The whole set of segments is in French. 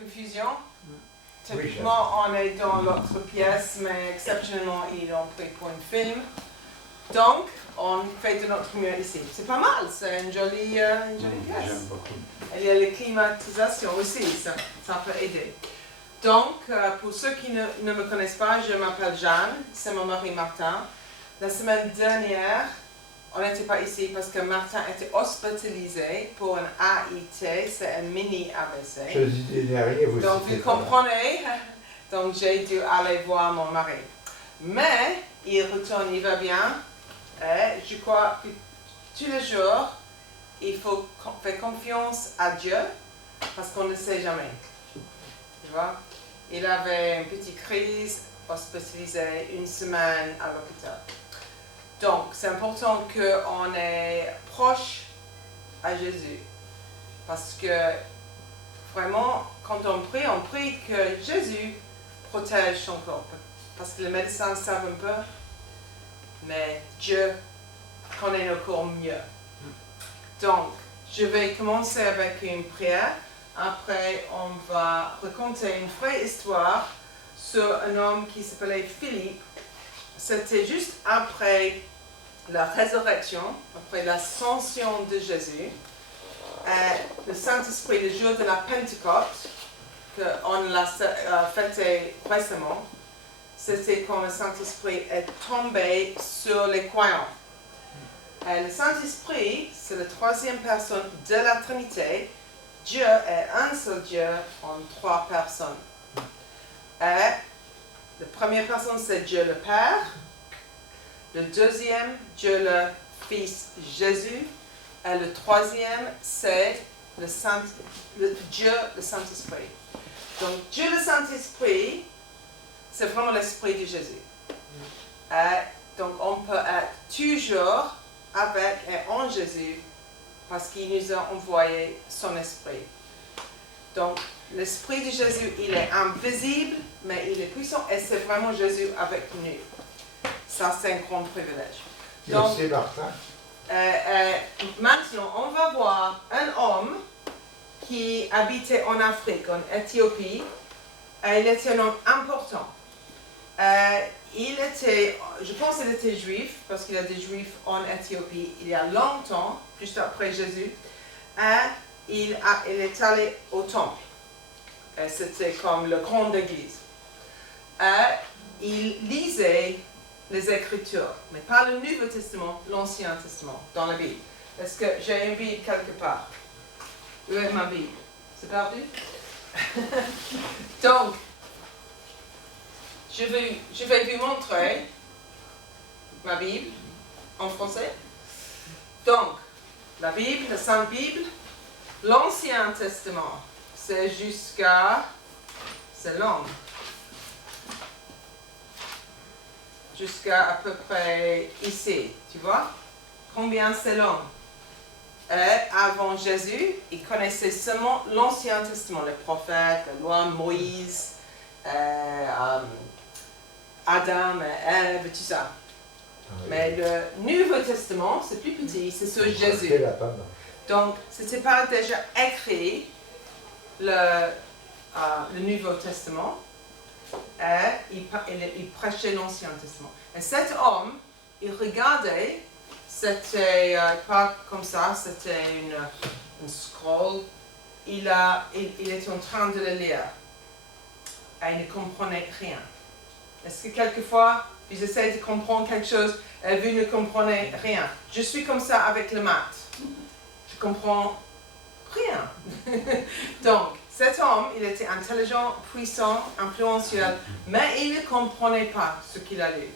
confusion. Typiquement, on est dans l'autre pièce, mais exceptionnellement, ils l'ont pris pour un film. Donc, on fait de notre mieux ici. C'est pas mal, c'est une jolie pièce. J'aime beaucoup. Il y a la climatisation aussi, ça peut aider. Donc, pour ceux qui ne me connaissent pas, je m'appelle Jeanne, c'est mon mari Martin. La semaine dernière, on n'était pas ici parce que Martin était hospitalisé pour un AIT, c'est un mini ABC. Donc, vous comprenez, donc j'ai dû aller voir mon mari. Mais, il retourne, il va bien. Et je crois que tous les jours, il faut faire confiance à Dieu parce qu'on ne sait jamais. Tu vois? Il avait une petite crise, hospitalisé une semaine à l'hôpital. Donc, c'est important qu'on est proche à Jésus. Parce que vraiment, quand on prie que Jésus protège son corps. Parce que les médecins savent un peu, mais Dieu connaît nos corps mieux. Donc, je vais commencer avec une prière. Après, on va raconter une vraie histoire sur un homme qui s'appelait Philippe. C'était juste après la résurrection, après l'ascension de Jésus. Le Saint-Esprit, le jour de la Pentecôte, qu'on l'a fêté récemment, c'était quand le Saint-Esprit est tombé sur les croyants. Le Saint-Esprit, c'est la troisième personne de la Trinité. Dieu est un seul Dieu en trois personnes. La première personne, c'est Dieu le Père. Le deuxième, Dieu le Fils Jésus. Et le troisième, c'est Dieu le Saint-Esprit. Donc, Dieu le Saint-Esprit, c'est vraiment l'Esprit de Jésus. Donc, on peut être toujours avec et en Jésus parce qu'il nous a envoyé son Esprit. Donc, l'Esprit de Jésus, il est invisible, mais il est puissant et c'est vraiment Jésus avec nous. Ça, c'est un grand privilège. Donc, merci Martin. Maintenant, on va voir un homme qui habitait en Afrique, en Éthiopie. Il était un homme important. Je pense qu'il était juif, parce qu'il y a des juifs en Éthiopie il y a longtemps, juste après Jésus. Il est allé au temple. C'était comme la grande église. Il lisait les Écritures, mais pas le Nouveau Testament, l'Ancien Testament, dans la Bible. Est-ce que j'ai une Bible quelque part? Où est ma Bible? C'est perdu? Donc, je vais vous montrer ma Bible en français. Donc, la Bible, la Sainte Bible, l'Ancien Testament, c'est c'est long. Jusqu'à à peu près ici, tu vois? Combien c'est long? Et avant Jésus, ils connaissaient seulement l'Ancien Testament, les prophètes, la loi, Moïse, Adam, Ève, tout ça. Mais le Nouveau Testament, c'est plus petit, c'est sur Jésus. Donc, ce n'était pas déjà écrit le Nouveau Testament. Et il prêchait l'Ancien Testament. Et cet homme, il regardait, c'était pas comme ça, c'était une scroll. Il était en train de le lire. Et il ne comprenait rien. Est-ce que quelquefois, vous essayez de comprendre quelque chose et vous ne comprenez rien? Je suis comme ça avec le maths. Je comprends rien. Donc, cet homme, il était intelligent, puissant, influentiel, mais il ne comprenait pas ce qu'il a lu.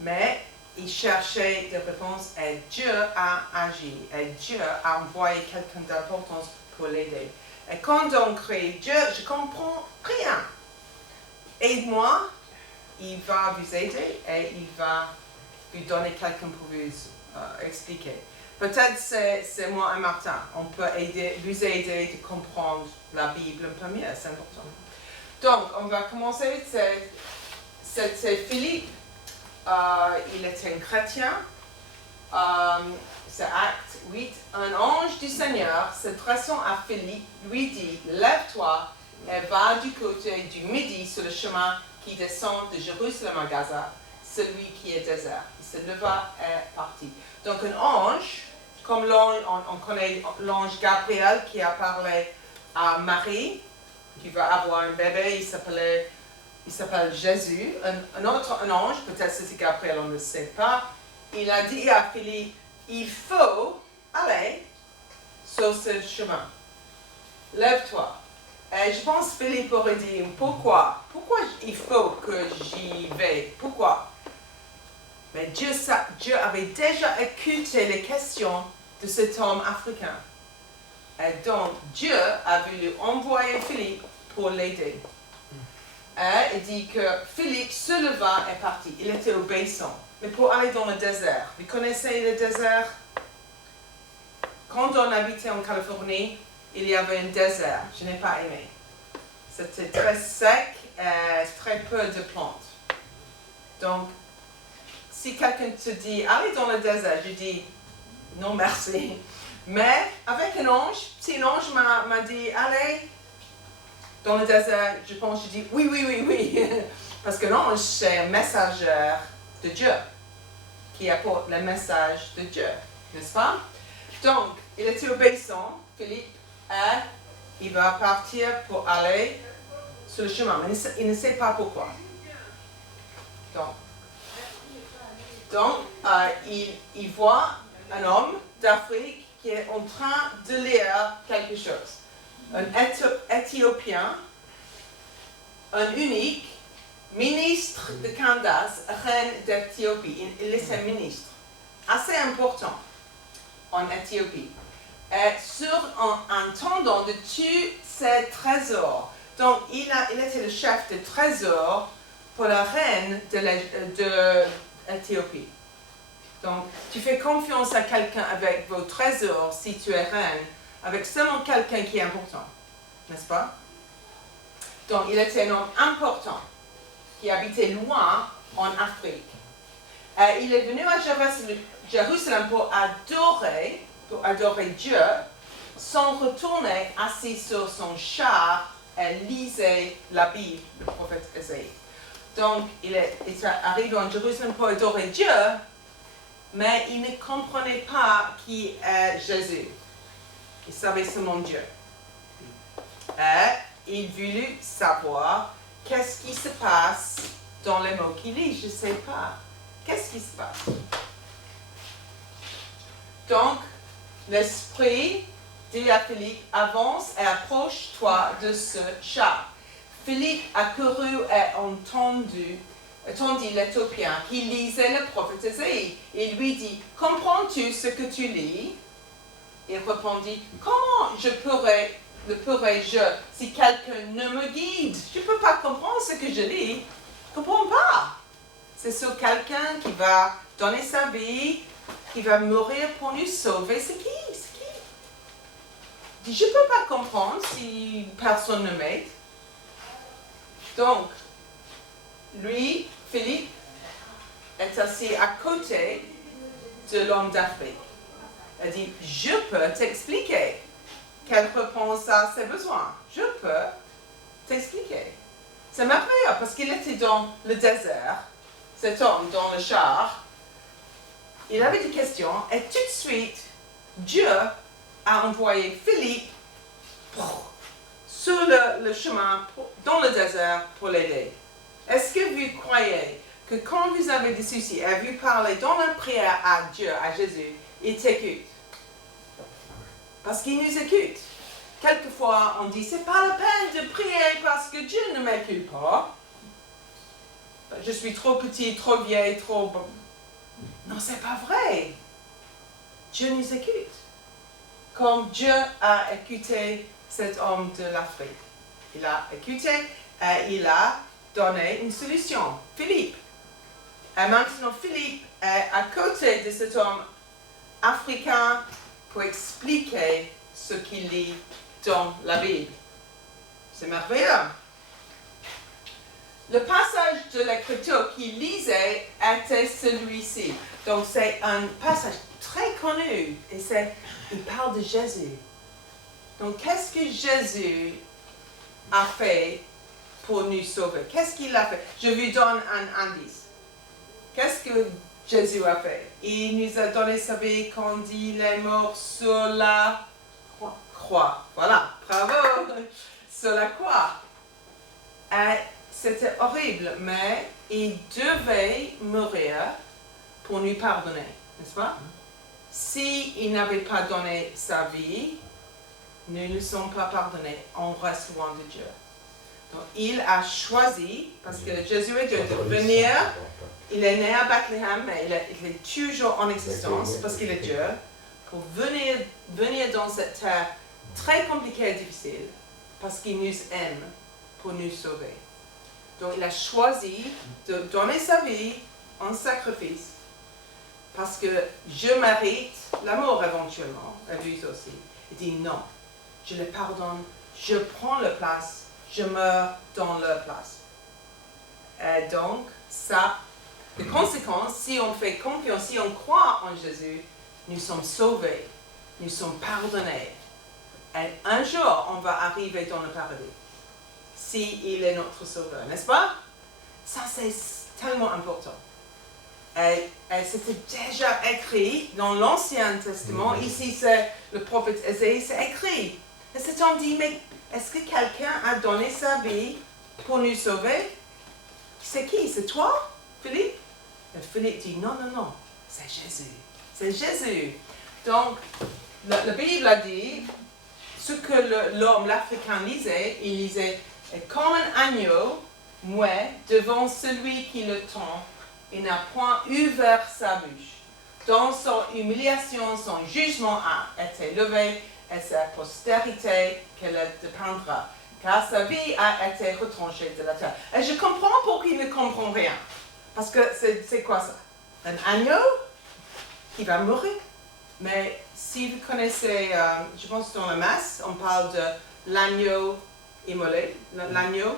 Mais il cherchait des réponses et Dieu a agi. Et Dieu a envoyé quelqu'un d'important pour l'aider. Et quand on crie, Dieu, je comprends rien. Aide-moi, il va vous aider et il va vous donner quelqu'un pour vous expliquer. Peut-être c'est moi et Martin. On peut vous aider de comprendre la Bible un peu mieux, c'est important. Donc, on va commencer. C'est Philippe. Il était un chrétien. C'est Acte 8. Un ange du Seigneur, s'adressant à Philippe, lui dit, lève-toi Elle va du côté du midi sur le chemin qui descend de Jérusalem à Gaza, celui qui est désert. Il se leva et est parti. Donc un ange, comme on connaît l'ange Gabriel qui a parlé à Marie, qui va avoir un bébé, il s'appelle Jésus. Un ange, peut-être c'est Gabriel, on ne sait pas, il a dit à Philippe, il faut aller sur ce chemin. Lève-toi. Et je pense que Philippe aurait dit, pourquoi il faut que j'y vais? Pourquoi? Mais Dieu avait déjà écouté les questions de cet homme africain. Et donc, Dieu a voulu envoyer Philippe pour l'aider. Et il dit que Philippe se leva et partit. Il était obéissant. Mais pour aller dans le désert, vous connaissez le désert? Quand on habitait en Californie, il y avait un désert. Je n'ai pas aimé. C'était très sec et très peu de plantes. Donc, si quelqu'un te dit, allez dans le désert, je dis, non merci. Mais avec un ange, si un ange m'a dit, allez dans le désert, je pense, je dis, oui. Parce que l'ange, c'est un messager de Dieu, qui apporte le message de Dieu, n'est-ce pas? Donc, il était obéissant, Philippe, et il va partir pour aller sur le chemin, mais il ne sait pas pourquoi. Donc, il voit un homme d'Afrique qui est en train de lire quelque chose. Un Éthiopien, un unique, ministre de Candace, reine d'Éthiopie. Il est un ministre assez important en Éthiopie. Et en entendant de tuer ses trésors. Donc, il était le chef de trésor pour la reine d'Éthiopie. Donc, tu fais confiance à quelqu'un avec vos trésors si tu es reine, avec seulement quelqu'un qui est important, n'est-ce pas? Donc, il était un homme important qui habitait loin en Afrique. Et il est venu à Jérusalem pour adorer Dieu, sans retourner assis sur son char et lisait la Bible, le prophète Ésaïe. Donc, il est arrivé en Jérusalem pour adorer Dieu, mais il ne comprenait pas qui est Jésus. Il savait seulement Dieu. Et il voulut savoir qu'est-ce qui se passe dans les mots qu'il lit. Je ne sais pas. Qu'est-ce qui se passe? Donc, l'esprit dit à Philippe, avance et approche-toi de ce char. Philippe a couru et entendit l'Éthiopien qui lisait le prophète Ésaïe. Il lui dit, comprends-tu ce que tu lis? Il répondit, comment le pourrais-je si quelqu'un ne me guide? Je ne peux pas comprendre ce que je lis. Je ne comprends pas. C'est sur quelqu'un qui va donner sa vie, qui va mourir pour nous sauver. C'est qui? Je ne peux pas comprendre si personne ne m'aide. Donc, lui, Philippe, est assis à côté de l'homme d'Afrique. Il dit, je peux t'expliquer quelle réponse à ses besoins. Je peux t'expliquer. C'est merveilleux parce qu'il était dans le désert, cet homme dans le char. Il avait des questions et tout de suite, Dieu a envoyé Philippe sur le chemin, dans le désert, pour l'aider. Est-ce que vous croyez que quand vous avez des soucis et vous parlez dans la prière à Dieu, à Jésus, il t'écoute? Parce qu'il nous écoute. Quelquefois, on dit, c'est pas la peine de prier parce que Dieu ne m'écoute pas. Je suis trop petit, trop vieille, trop... Non, c'est pas vrai. Dieu nous écoute. Comme Dieu a écouté cet homme de l'Afrique. Il a écouté et il a donné une solution. Philippe. Et maintenant, Philippe est à côté de cet homme africain pour expliquer ce qu'il lit dans la Bible. C'est merveilleux. Le passage de l'Écriture qu'il lisait était celui-ci. Donc c'est un passage très connu et il parle de Jésus. Donc qu'est-ce que Jésus a fait pour nous sauver? Qu'est-ce qu'il a fait? Je vous donne un indice. Qu'est-ce que Jésus a fait? Il nous a donné sa vie quand il est mort sur la croix. Voilà, bravo! Sur la croix. C'était horrible, mais il devait mourir pour nous pardonner, n'est-ce pas? S'il n'avait pas donné sa vie, nous ne sommes pas pardonnés, on reste loin de Dieu. Donc il a choisi, parce que Jésus est Dieu, de venir, il est né à Bethléem, mais il est toujours en existence, parce qu'il est Dieu, pour venir dans cette terre très compliquée et difficile, parce qu'il nous aime pour nous sauver. Donc il a choisi de donner sa vie en sacrifice, parce que je mérite la mort éventuellement, et lui aussi. Il dit non, je le pardonne, je prends la place, je meurs dans leur place. Et donc, ça, de conséquence, si on fait confiance, si on croit en Jésus, nous sommes sauvés, nous sommes pardonnés. Et un jour, on va arriver dans le paradis, s'il est notre sauveur, n'est-ce pas? Ça, c'est tellement important. Et c'était déjà écrit dans l'Ancien Testament. Ici, c'est le prophète Ésaïe, c'est écrit. Et cet homme dit, mais est-ce que quelqu'un a donné sa vie pour nous sauver? C'est qui? C'est toi, Philippe? Et Philippe dit, non, non, non, c'est Jésus. C'est Jésus. Donc, la Bible a dit, ce que l'homme, l'Africain lisait, il lisait, comme un agneau, muet, devant celui qui le tend, il n'a point ouvert sa bouche. Dans son humiliation, son jugement a été levé et sa postérité qu'elle dépendra, car sa vie a été retranchée de la terre. Et je comprends pourquoi il ne comprend rien. Parce que c'est quoi ça? Un agneau qui va mourir. Mais si vous connaissez, je pense dans la messe, on parle de l'agneau immolé, l'agneau.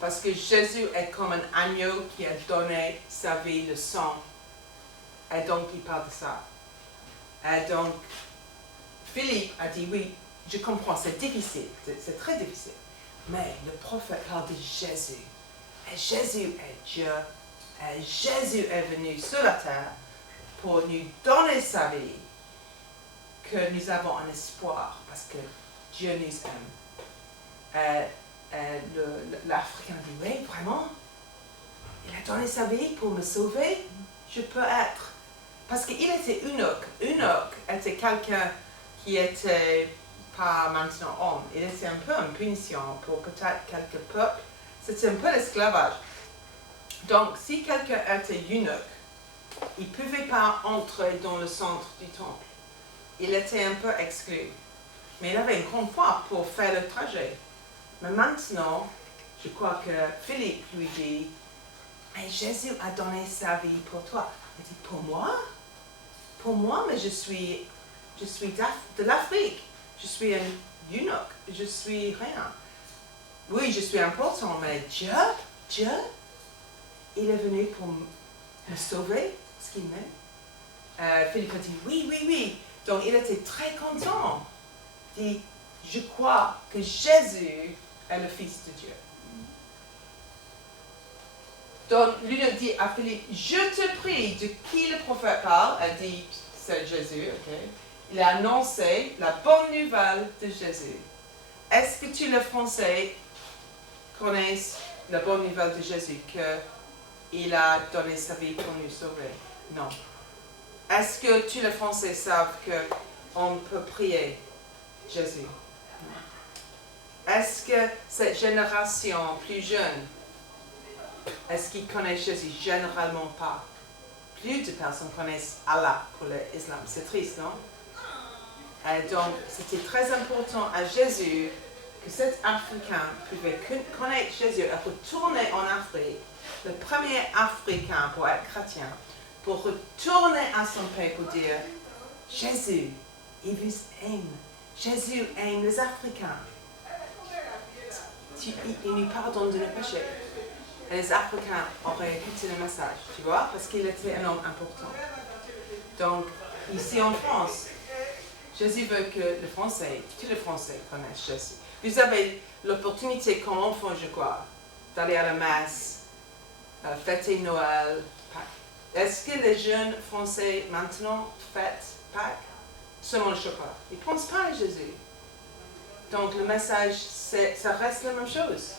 Parce que Jésus est comme un agneau qui a donné sa vie, le sang. Et donc, il parle de ça. Et donc, Philippe a dit, oui, je comprends, c'est difficile, c'est très difficile. Mais le prophète parle de Jésus. Et Jésus est Dieu. Et Jésus est venu sur la terre pour nous donner sa vie, que nous avons un espoir, parce que Dieu nous aime. L'Africain dit, oui, vraiment? Il a donné sa vie pour me sauver? Je peux être. Parce qu'il était eunuque. Eunuque était quelqu'un qui était pas maintenant homme. Il était un peu une punition pour peut-être quelques peuples. C'était un peu l'esclavage. Donc, si quelqu'un était eunuque, il ne pouvait pas entrer dans le centre du temple. Il était un peu exclu. Mais il avait une grande foi pour faire le trajet. Mais maintenant, je crois que Philippe lui dit, hey, Jésus a donné sa vie pour toi. Il dit, pour moi? Pour moi, mais je suis de l'Afrique. Je suis un eunuque. Je suis rien. Oui, je suis important, mais Dieu, il est venu pour me sauver, parce qu'il m'aime. Philippe a dit, oui. Donc, il était très content. Il dit, je crois que Jésus est le Fils de Dieu. Donc, lui a dit à Philippe, je te prie, de qui le prophète parle? Elle dit, c'est Jésus, ok. Il a annoncé la bonne nouvelle de Jésus. Est-ce que tous les Français connaissent la bonne nouvelle de Jésus, qu'il a donné sa vie pour nous sauver? Non. Est-ce que tous les Français savent qu'on peut prier Jésus? Non. Est-ce que cette génération plus jeune, est-ce qu'ils connaissent Jésus? Généralement pas. Plus de personnes connaissent Allah pour l'islam. C'est triste, non? Et donc, c'était très important à Jésus que cet Africain pouvait connaître Jésus et retourner en Afrique, le premier Africain pour être chrétien, pour retourner à son pays pour dire, Jésus, il vous aime. Jésus aime les Africains. Il nous pardonne de nos péchés. Et les Africains auraient écouté le message, tu vois, parce qu'il était un homme important. Donc, ici en France, Jésus veut que tous les Français connaissent Jésus. Vous avez l'opportunité comme enfant, je crois, d'aller à la messe, fêter Noël, Pâques. Est-ce que les jeunes Français maintenant fêtent Pâques? Seulement le chocolat. Ils ne pensent pas à Jésus. Donc le message, ça reste la même chose.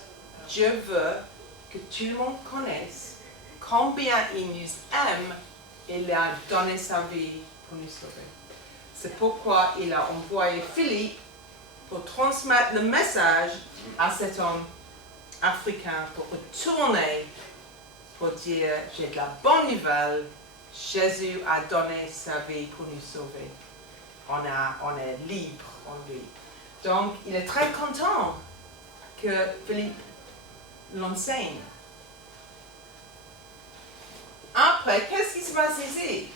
Dieu veut que tout le monde connaisse combien il nous aime et il a donné sa vie pour nous sauver. C'est pourquoi il a envoyé Philippe pour transmettre le message à cet homme africain pour retourner, pour dire j'ai de la bonne nouvelle, Jésus a donné sa vie pour nous sauver. On est libre en lui. Donc il est très content que Philippe l'enseigne. Après, qu'est-ce qui se passe ici?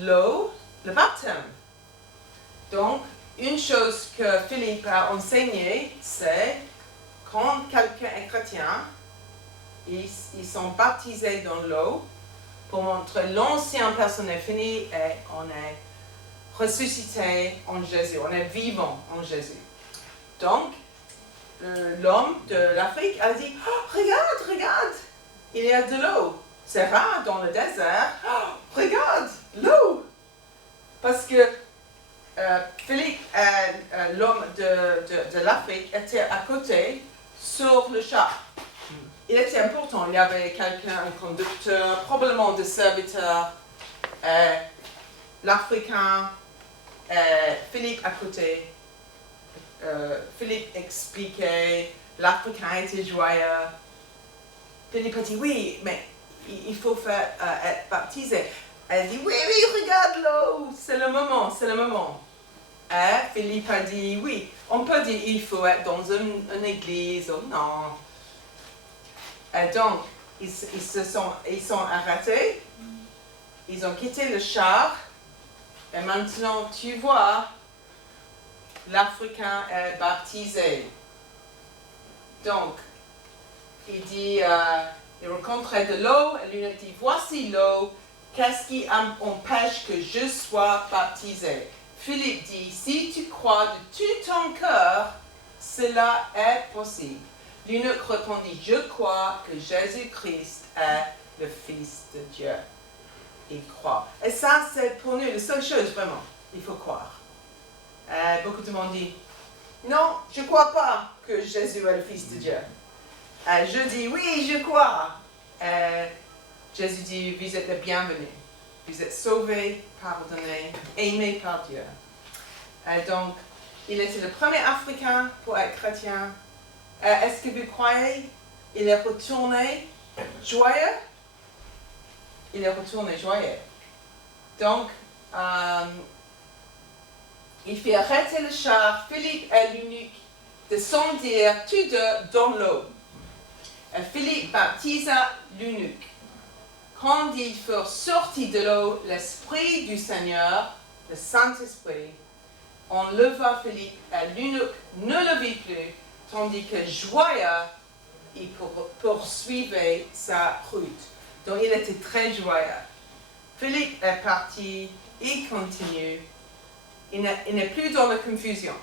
L'eau, le baptême. Donc, une chose que Philippe a enseignée, c'est quand quelqu'un est chrétien, ils sont baptisés dans l'eau pour montrer l'ancienne personne est finie et on est ressuscité en Jésus, on est vivant en Jésus. Donc, l'homme de l'Afrique a dit, oh, regarde, il y a de l'eau. C'est rare dans le désert. Oh, regarde, l'eau. Parce que Philippe, l'homme de l'Afrique, était à côté sur le char. Il était important. Il y avait quelqu'un, un conducteur, probablement des serviteurs, l'Africain, Philippe à côté. Philippe expliquait, l'Africain était joyeux. Philippe a dit, oui, mais il faut être baptisé. Elle dit, oui, regarde l'eau, c'est le moment. Et Philippe a dit, oui, on peut dire, il faut être dans une église, ou non. Et donc, ils sont arrêtés, ils ont quitté le char, et maintenant, tu vois, l'Africain est baptisé. Donc, il dit, il rencontrait de l'eau, et lui dit, voici l'eau, qu'est-ce qui empêche que je sois baptisé? Philippe dit, si tu crois de tout ton cœur, cela est possible. L'eunuque répondit, je crois que Jésus-Christ est le Fils de Dieu. Il croit. Et ça, c'est pour nous la seule chose, vraiment, il faut croire. Beaucoup de monde dit, non, je ne crois pas que Jésus est le Fils de Dieu. Je dis, oui, je crois. Jésus dit, vous êtes le bienvenu. Vous êtes sauvés, pardonnés, aimés par Dieu. Donc, il était le premier Africain pour être chrétien. Est-ce que vous croyez? Il est retourné joyeux? Il est retourné joyeux. Donc, il fait arrêter le char. Philippe et l'eunuque descendirent tous deux dans l'eau. Philippe baptisa l'eunuque. Quand ils furent sortis de l'eau, l'Esprit du Seigneur, le Saint-Esprit, enleva Philippe et l'eunuque ne le vit plus, tandis que joyeux, il poursuivait sa route. Donc il était très joyeux. Philippe est parti, il continue, il n'est plus dans la confusion.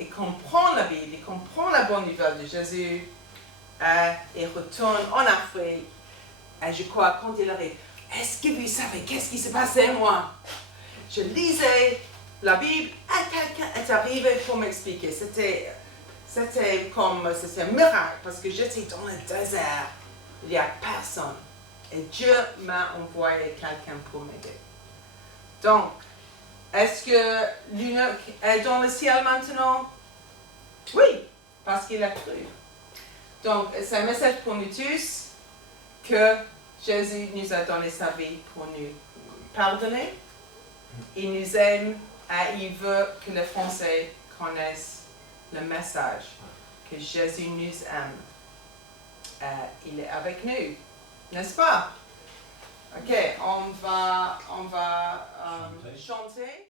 Il comprend la Bible, il comprend la bonne nouvelle de Jésus, il retourne en Afrique. Et je crois, quand il arrive, est-ce que vous savez qu'est-ce qui s'est passé moi? Je lisais la Bible et quelqu'un est arrivé pour m'expliquer. C'était un miracle parce que j'étais dans le désert. Il n'y a personne. Et Dieu m'a envoyé quelqu'un pour m'aider. Donc, est-ce que l'eunuque est dans le ciel maintenant? Oui, parce qu'il a cru. Donc, c'est un message pour nous tous que Jésus nous a donné sa vie pour nous pardonner. Il nous aime et il veut que les Français connaissent le message que Jésus nous aime. Il est avec nous, n'est-ce pas? Ok, on va chanter.